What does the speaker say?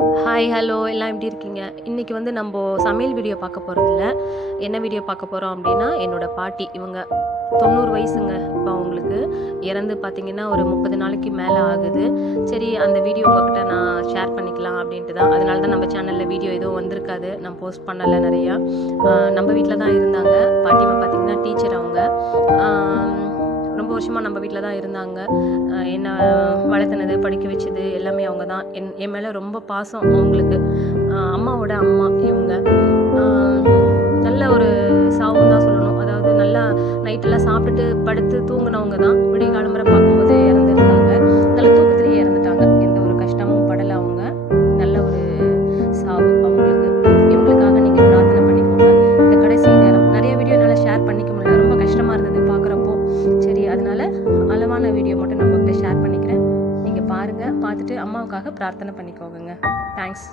Hi hello எல்லாம் எப்படி இருக்கீங்க? இன்றைக்கி வந்து நம்ம சமையல் வீடியோ பார்க்க போகிறதில்ல. என்ன வீடியோ பார்க்க போகிறோம் அப்படின்னா, என்னோடய பாட்டி இவங்க 90 வயசுங்க. இப்போ அவங்களுக்கு இறந்து பார்த்திங்கன்னா ஒரு 30 நாளைக்கு மேலே ஆகுது. சரி, அந்த வீடியோ உங்கள்கிட்ட நான் ஷேர் பண்ணிக்கலாம் அப்படின்ட்டு தான். அதனால தான் நம்ம சேனலில் வீடியோ எதுவும் வந்திருக்காது, நான் போஸ்ட் பண்ணலை நிறையா. நம்ம வீட்டில் தான் இருந்தாங்க. பாட்டிமா பார்த்திங்கன்னா டீச்சர் அவங்க. ரொம்ப வருஷமாக நம்ம வீட்டில் தான் இருந்தாங்க. என்ன வளர்த்துனது, படிக்க வச்சது எல்லாமே அவங்க தான். என் மேலே ரொம்ப பாசம் அவங்களுக்கு. அம்மாவோட அம்மா இவங்க. நல்ல ஒரு சாவுன்னு தான் சொல்லணும். அதாவது நல்லா நைட்டெல்லாம் சாப்பிட்டுட்டு படுத்து தூங்கினவங்க தான். விடிய காலம்பரை பார்க்கும்போது இறந்துருந்தாங்க. நல்ல தூக்கத்துலேயே இறந்துட்டாங்க. எந்த ஒரு கஷ்டமும் படலை அவங்க. நல்ல ஒரு சாவு அவங்களுக்கு. இவங்களுக்காக நீங்கள் பிரார்த்தனை பண்ணிக்கோங்க. இந்த கடைசி நேரம் நிறைய வீடியோ என்னால் ஷேர் பண்ணிக்க முடியல, ரொம்ப கஷ்டமாக இருந்தது பார்க்குறப்போ. சரி, அதனால் அளவான வீடியோ மட்டும் நான் உங்கள்கிட்ட ஷேர் பண்ணிக்கிறேன். நீங்கள் பாருங்கள், பார்த்துட்டு அம்மாவுக்காக பிரார்த்தனை பண்ணிக்கோங்க. தேங்க்ஸ்.